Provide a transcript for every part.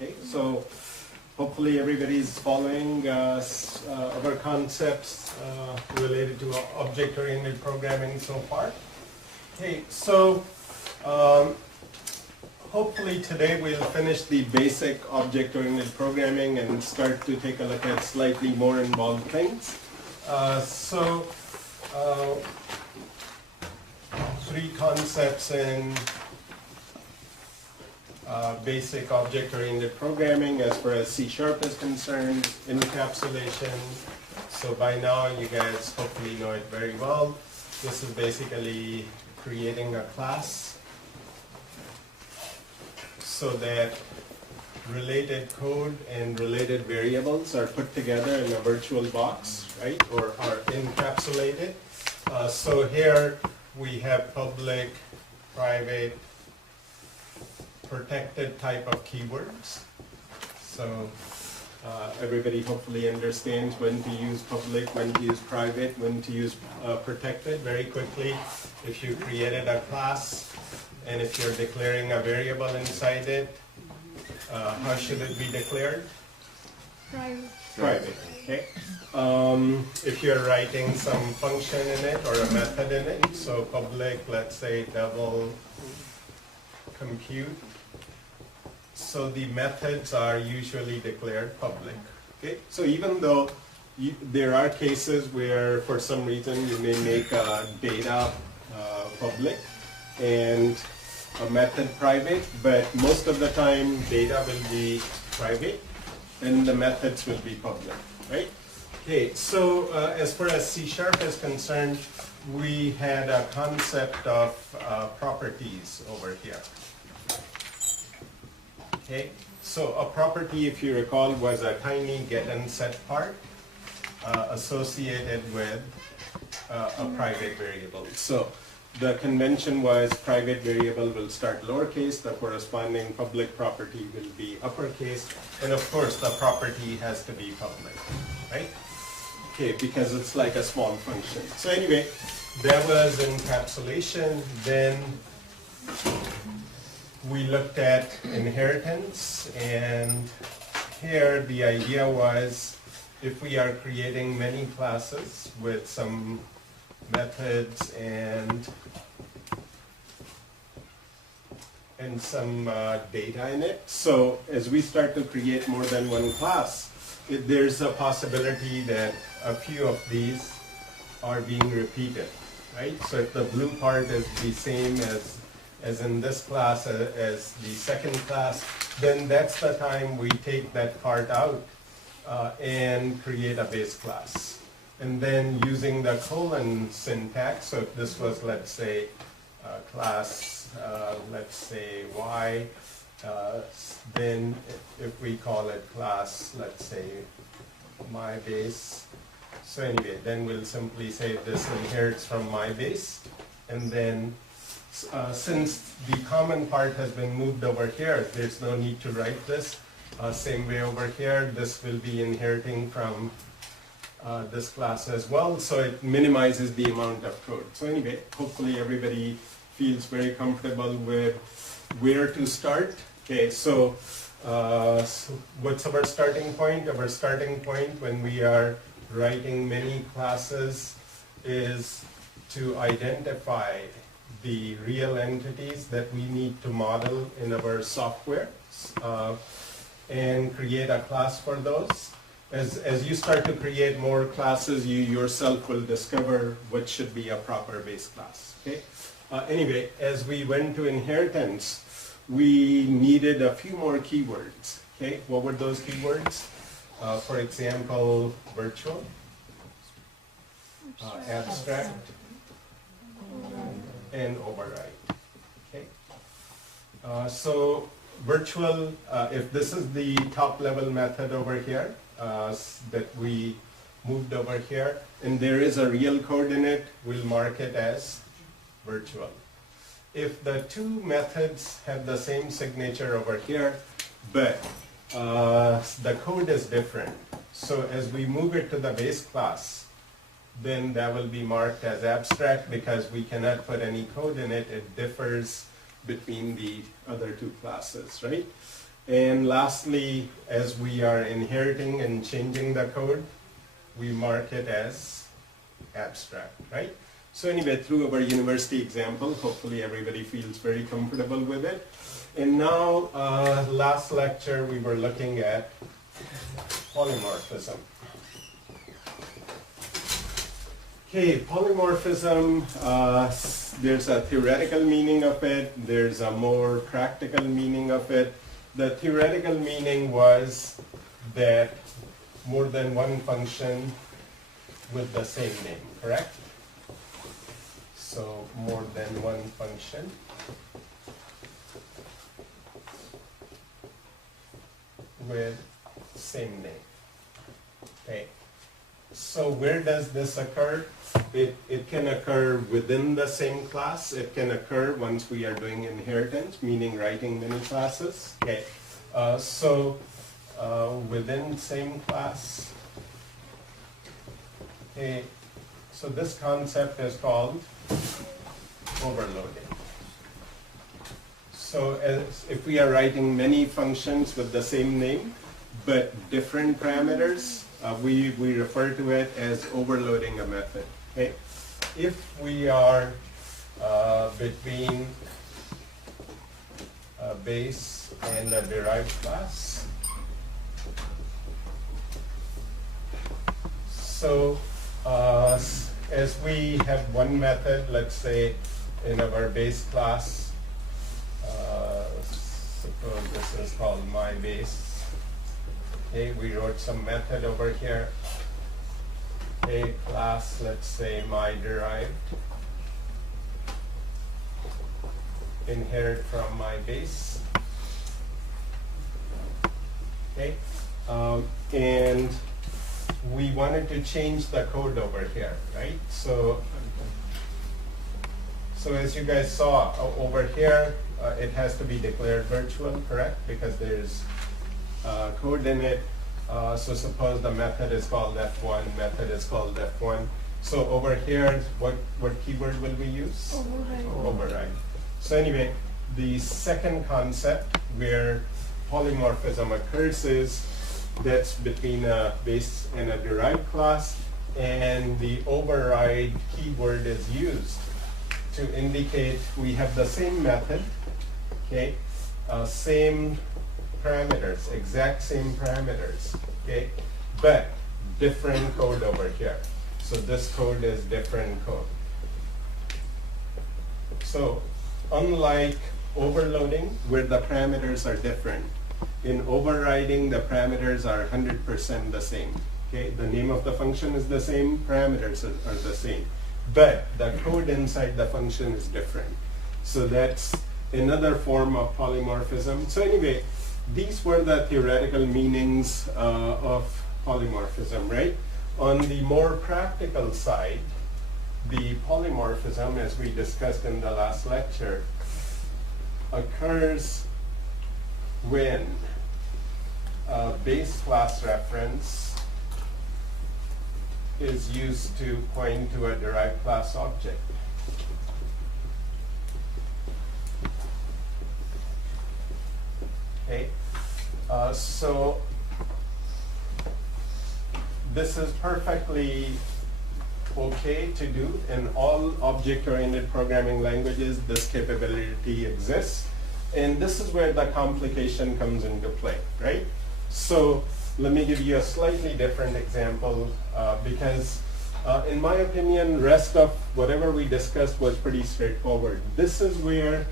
Okay, so hopefully everybody is following our concepts related to object-oriented programming so far. Okay, so hopefully today we'll finish the basic object-oriented programming and start to take a look at slightly more involved things. Three concepts in basic object-oriented programming as far as C# is concerned, encapsulation. So by now you guys hopefully know it very well. This is basically creating a class so that related code and related variables are put together in a virtual box, right, or are encapsulated. So here we have public, private, protected type of keywords. So everybody hopefully understands when to use public, when to use private, when to use protected. Very quickly, if you created a class and if you're declaring a variable inside it, how should it be declared? Private. Private, okay. If you're writing some function in it or a method in it, so public, let's say double compute. So the methods are usually declared public. Okay, so even though there are cases where for some reason you may make data public and a method private, but most of the time data will be private and the methods will be public, right? Okay, so as far as C# is concerned, we had a concept of properties over here. Okay, so a property, if you recall, was a tiny get and set part associated with a private variable. So the convention was private variable will start lowercase, the corresponding public property will be uppercase, and of course the property has to be public, right? Okay, because it's like a small function. So anyway, that was encapsulation. Then we looked at inheritance, and here the idea was if we are creating many classes with some methods and some data in it, so as we start to create more than one class, there's a possibility that a few of these are being repeated, right? So if the blue part is the same as in this class as the second class, then that's the time we take that part out and create a base class. And then using the colon syntax, so if this was, let's say, class, let's say Y, then if we call it class, let's say my base. So anyway, then we'll simply say this inherits from my base, and then since the common part has been moved over here, there's no need to write this. Same way over here, this will be inheriting from this class as well, so it minimizes the amount of code. So anyway, hopefully everybody feels very comfortable with where to start. Okay, so what's our starting point? Our starting point when we are writing many classes is to identify the real entities that we need to model in our software and create a class for those. As you start to create more classes, you yourself will discover what should be a proper base class. Okay. Anyway, as we went to inheritance, we needed a few more keywords. Okay, what were those keywords? For example, virtual, abstract, and override. Okay. So virtual, if this is the top level method over here that we moved over here, and there is a real code in it, we'll mark it as virtual. If the two methods have the same signature over here, but the code is different, so as we move it to the base class, then that will be marked as abstract because we cannot put any code in it. It differs between the other two classes, right? And lastly, as we are inheriting and changing the code, we mark it as abstract, right? So anyway, through our university example, hopefully everybody feels very comfortable with it. And now, last lecture, we were looking at polymorphism. Okay, polymorphism, there's a theoretical meaning of it, there's a more practical meaning of it. The theoretical meaning was that more than one function with the same name, correct? So more than one function with same name. Okay. So where does this occur? It can occur within the same class. It can occur once we are doing inheritance, meaning writing many classes. Okay. Within same class. Okay. So this concept is called overloading. So if we are writing many functions with the same name, but different parameters, we refer to it as overloading a method. Okay? If we are between a base and a derived class, so as we have one method, let's say in our base class, suppose this is called my base. Okay, we wrote some method over here. A class, let's say my derived, inherit from my base. Okay, and we wanted to change the code over here, right? So as you guys saw over here, it has to be declared virtual, correct? Because there's code in it. So suppose the method is called F1, method is called F1. So over here, what keyword will we use? Override. Override. So anyway, the second concept where polymorphism occurs is that's between a base and a derived class, and the override keyword is used to indicate we have the same method, okay, same parameters, exact same parameters, okay, but different code over here. So this code is different code. So unlike overloading, where the parameters are different, in overriding the parameters are 100% the same. Okay, the name of the function is the same, parameters are the same, but the code inside the function is different. So that's another form of polymorphism. So anyway, these were the theoretical meanings of polymorphism, right? On the more practical side, the polymorphism, as we discussed in the last lecture, occurs when a base class reference is used to point to a derived class object. Okay, so this is perfectly okay to do in all object-oriented programming languages. This capability exists, and this is where the complication comes into play, right? So let me give you a slightly different example because in my opinion, rest of whatever we discussed was pretty straightforward. This is where,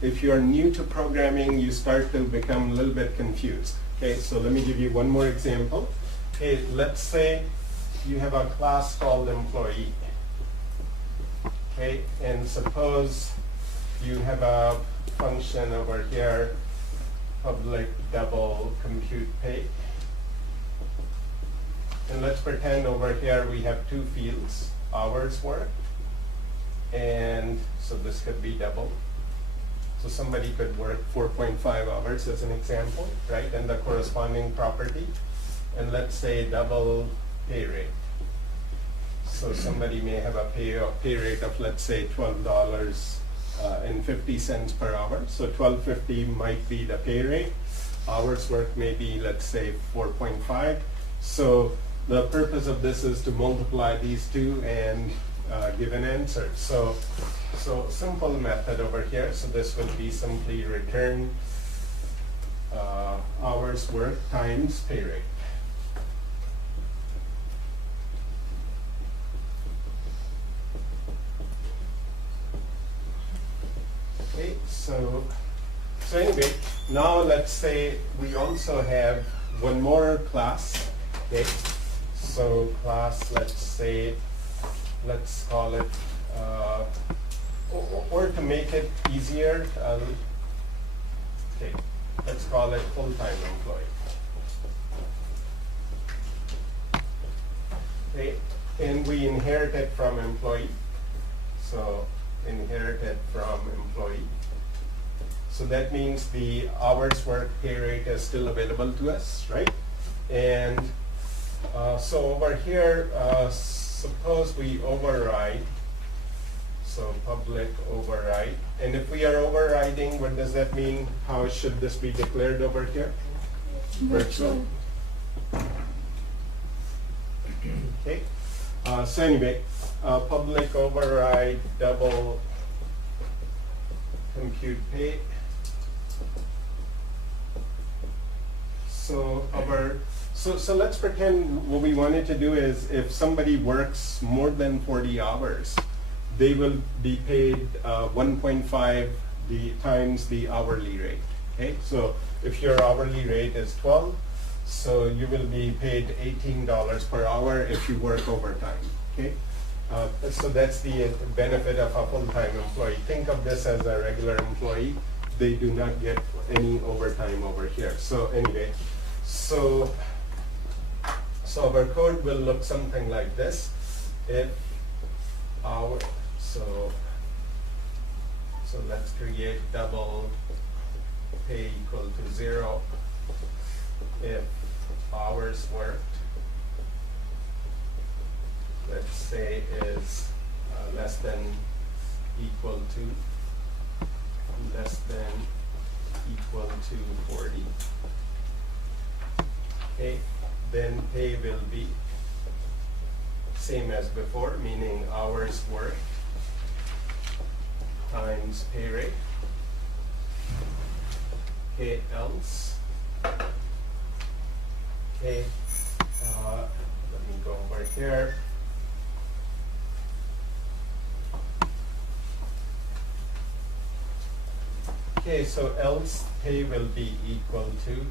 if you're new to programming, you start to become a little bit confused. Okay, so let me give you one more example. Okay, let's say you have a class called employee. Okay, and suppose you have a function over here, public double compute pay. And let's pretend over here we have two fields, hours worked, and so this could be double. So somebody could work 4.5 hours as an example, right? And the corresponding property. And let's say double pay rate. So somebody may have a pay rate of, let's say, $12.50 per hour. So $12.50 might be the pay rate. hours worked may be, let's say, 4.5. So the purpose of this is to multiply these two and give an answer. So simple method over here. So this will be simply return hours worked times pay rate. Okay, so anyway, now let's say we also have one more class. Okay, so class, let's call it, or to make it easier, okay, let's call it full-time employee. Okay, and we inherited from employee. So inherited from employee. So that means the hours work pay rate is still available to us, right? And so over here, suppose we override. So public override. And if we are overriding, what does that mean? How should this be declared over here? Virtual. Okay. So anyway, public override double compute pay. So let's pretend what we wanted to do is if somebody works more than 40 hours, they will be paid 1.5 times the hourly rate. Okay, so if your hourly rate is 12, so you will be paid $18 per hour if you work overtime. Okay, so that's the benefit of a full-time employee. Think of this as a regular employee. They do not get any overtime over here. So anyway, so our code will look something like this. If our so let's create double pay equal to 0 if hours worked, let's say, is less than equal to 40. Okay, then pay will be same as before, meaning hours worked times pay rate. Okay, else. Okay, let me go over here. Okay, so else pay will be equal to